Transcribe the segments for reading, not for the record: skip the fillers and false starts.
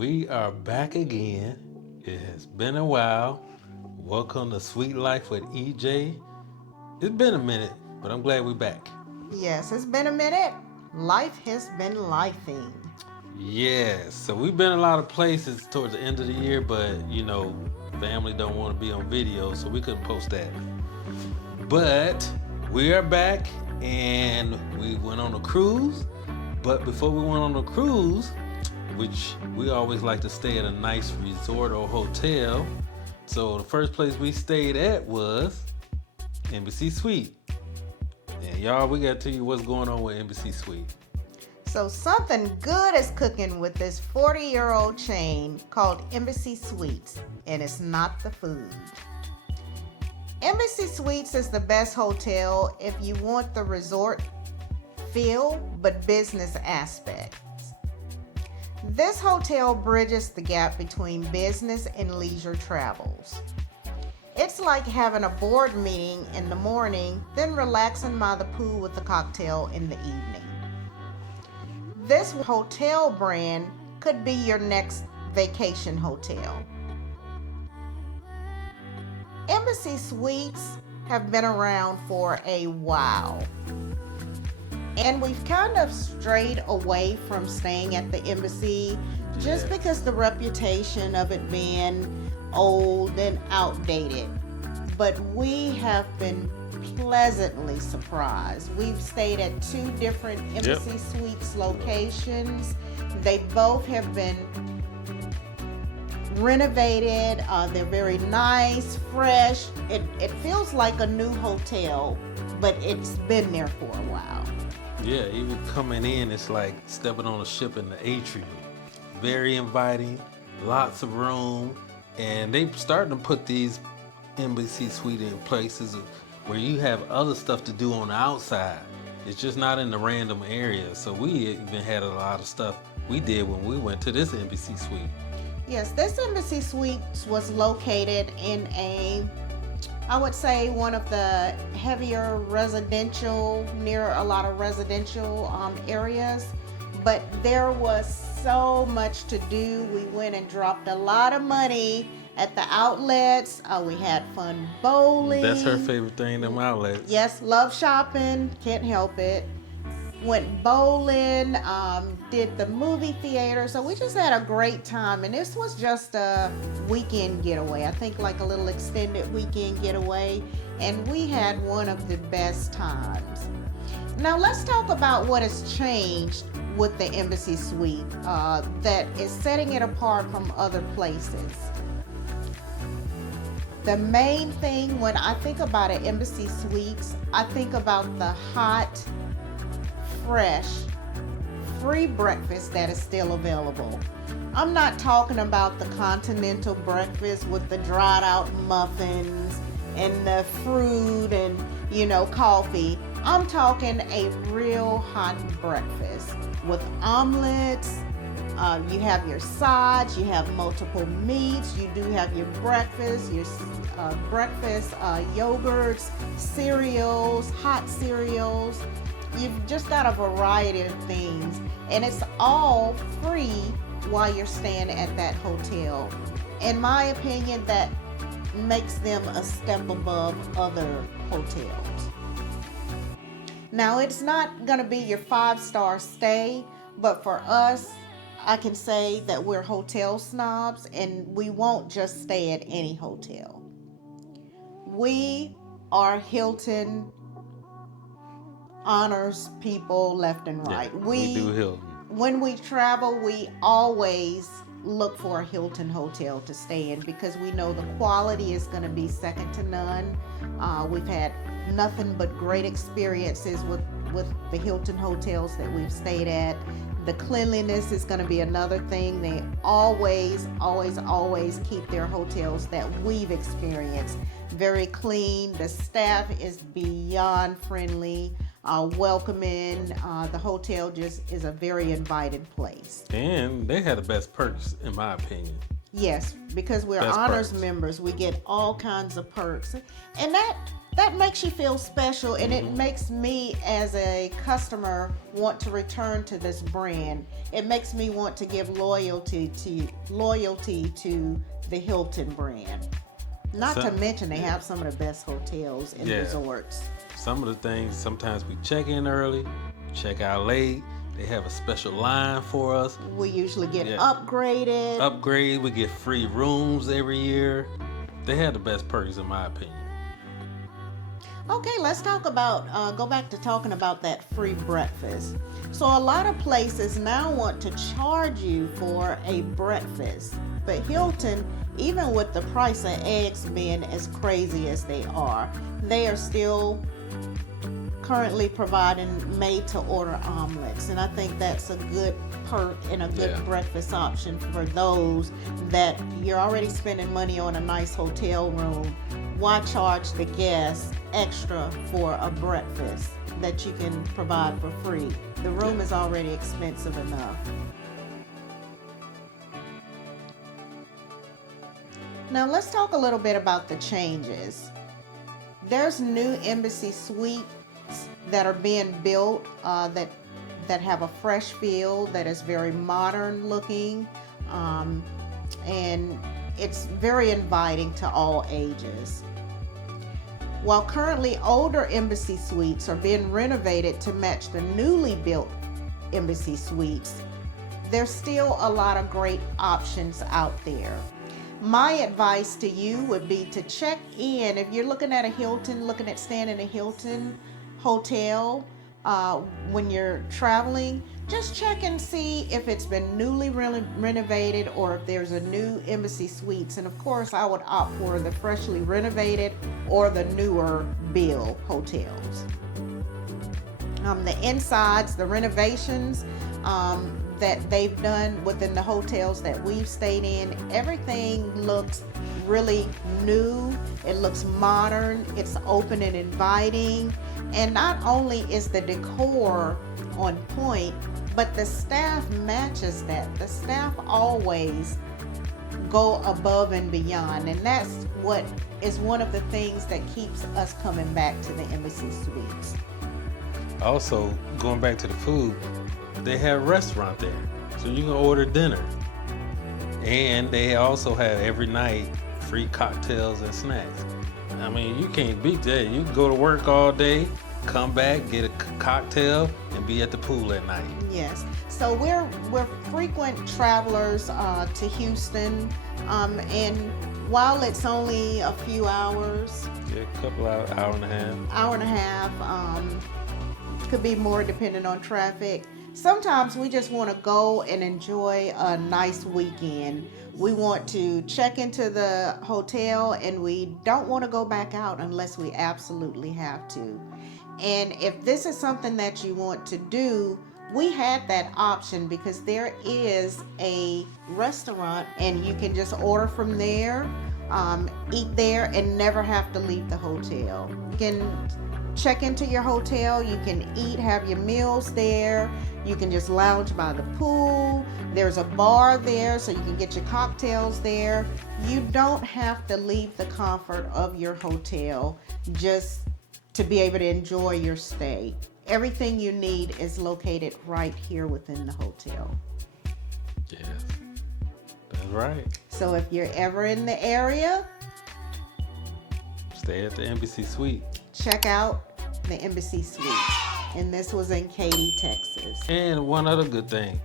We are back again. It has been a while. Welcome to Sweet Life with EJ. It's been a minute, but I'm glad we're back. Yes, it's been a minute. Life has been lifing. Yes, so we've been a lot of places towards the end of the year, but family don't want to be on video, so we couldn't post that. But we are back and we went on a cruise. But before we went on the cruise, which we always like to stay at a nice resort or hotel. So the first place we stayed at was Embassy Suite. And y'all, we got to tell you what's going on with Embassy Suite. So, something good is cooking with this 40-year-old chain called Embassy Suites, and it's not the food. Embassy Suites is the best hotel if you want the resort feel but business aspects. This hotel bridges the gap between business and leisure travels. It's like having a board meeting in the morning, then relaxing by the pool with a cocktail in the evening. This hotel brand could be your next vacation hotel. Embassy Suites have been around for a while. And we've kind of strayed away from staying at the Embassy just because the reputation of it being old and outdated. But we have been pleasantly surprised. We've stayed at 2 different Embassy Suites locations. They both have been renovated. They're very nice, fresh. It feels like a new hotel, but it's been there for a while. Yeah, even coming in, it's like stepping on a ship in the atrium. Very inviting, lots of room, and they starting to put these Embassy Suite in places where you have other stuff to do on the outside. It's just not in the random area. So we even had a lot of stuff we did when we went to this Embassy Suite. Yes, this Embassy Suites was located in I would say one of the heavier residential, near a lot of residential areas, but there was so much to do. We went and dropped a lot of money at the outlets. We had fun bowling. That's her favorite thing, them outlets. Yes, love shopping, can't help it. Went bowling, did the movie theater. So we just had a great time. And this was just a weekend getaway. I think like a little extended weekend getaway. And we had one of the best times. Now let's talk about what has changed with the Embassy Suite that is setting it apart from other places. The main thing when I think about an Embassy Suites, I think about the hot, fresh, free breakfast that is still available. I'm not talking about the continental breakfast with the dried out muffins and the fruit and, coffee. I'm talking a real hot breakfast with omelets. You have your sides, you have multiple meats, you do have your breakfast, yogurts, cereals, hot cereals. You've just got a variety of things, and it's all free while you're staying at that hotel. In my opinion, that makes them a step above other hotels. Now, it's not going to be your 5-star stay, but for us, I can say that we're hotel snobs, and we won't just stay at any hotel. We are Hilton honors people left and right. Yeah, we do Hilton. When we travel, we always look for a Hilton hotel to stay in because we know the quality is going to be second to none. We've had nothing but great experiences with the Hilton hotels that we've stayed at. The cleanliness is going to be another thing. They always keep their hotels that we've experienced very clean. The staff is beyond friendly, welcoming. The hotel just is a very invited place. And they had the best perks, in my opinion. Yes, because we're Best honors perks. members, we get all kinds of perks. And that that makes you feel special, and it makes me as a customer want to return to this brand. It makes me want to give loyalty to the Hilton brand. Not to mention they have some of the best hotels and resorts. Some of the things, sometimes we check in early, check out late. They have a special line for us. We usually get upgraded. Upgrade, we get free rooms every year. They have the best perks in my opinion. Okay, let's talk about, go back to talking about that free breakfast. So a lot of places now want to charge you for a breakfast. But Hilton, even with the price of eggs being as crazy as they are still currently providing made-to-order omelets. And I think that's a good perk and a good breakfast option for those that you're already spending money on a nice hotel room. Why charge the guests extra for a breakfast that you can provide for free? The room is already expensive enough. Now let's talk a little bit about the changes. There's new Embassy suites that are being built that have a fresh feel, that is very modern looking, and it's very inviting to all ages. While currently older Embassy suites are being renovated to match the newly built Embassy suites, there's still a lot of great options out there. My advice to you would be to check in. If you're looking at a Hilton, looking at staying in a Hilton hotel when you're traveling, just check and see if it's been newly renovated or if there's a new Embassy Suites. And of course, I would opt for the freshly renovated or the newer build hotels. The insides, the renovations that they've done within the hotels that we've stayed in, everything looks really new. It looks modern. It's open and inviting. And not only is the decor on point, but the staff matches that. The staff always go above and beyond, and that's what is one of the things that keeps us coming back to the Embassy Suites. Also, going back to the food, they have a restaurant there, so you can order dinner. And they also have every night free cocktails and snacks. I mean, you can't beat that. You can go to work all day, come back, get a cocktail, and be at the pool at night. Yes. So we're frequent travelers to Houston, and while it's only a few hours, a couple hours, hour and a half, could be more depending on traffic. Sometimes we just want to go and enjoy a nice weekend. We want to check into the hotel and we don't want to go back out unless we absolutely have to. And if this is something that you want to do, we had that option because there is a restaurant and you can just order from there, eat there, and never have to leave the hotel. You can check into your hotel, you can eat, have your meals there, you can just lounge by the pool. There's a bar there so you can get your cocktails there. You don't have to leave the comfort of your hotel just to be able to enjoy your stay. Everything you need is located right here within the hotel. Yes, that's right. So if you're ever in the area, stay at the Embassy Suite. Check out the Embassy Suite. And this was in Katy, Texas. And one other good thing,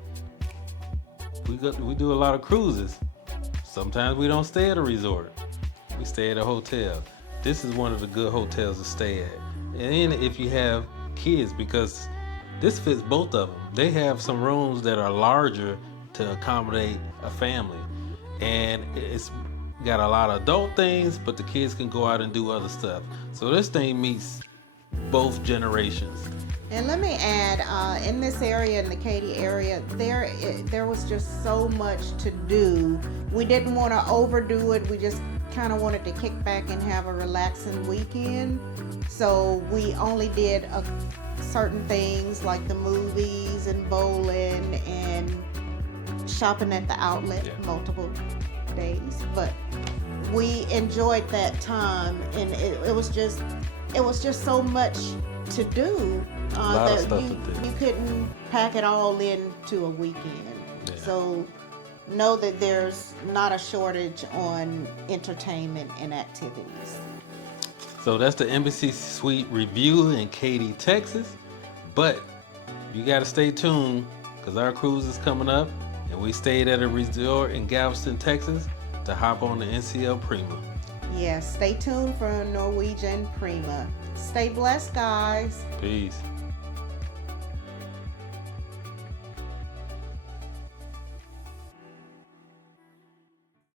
we do a lot of cruises. Sometimes we don't stay at a resort. We stay at a hotel. This is one of the good hotels to stay at. And if you have kids, because this fits both of them. They have some rooms that are larger to accommodate a family. And it's got a lot of adult things, but the kids can go out and do other stuff. So this thing meets both generations. And let me add, in this area, in the Katy area, there was just so much to do. We didn't want to overdo it. We just kind of wanted to kick back and have a relaxing weekend. So we only did certain things like the movies and bowling and shopping at the outlet multiple days. But we enjoyed that time, and it was just it was just so much to do lot of that stuff to do. you couldn't pack it all into a weekend. Yeah. So know that there's not a shortage on entertainment and activities. So that's the Embassy Suite review in Katy, Texas. But you got to stay tuned because our cruise is coming up, and we stayed at a resort in Galveston, Texas to hop on the NCL Prima. Yes, stay tuned for Norwegian Prima. Stay blessed, guys. Peace.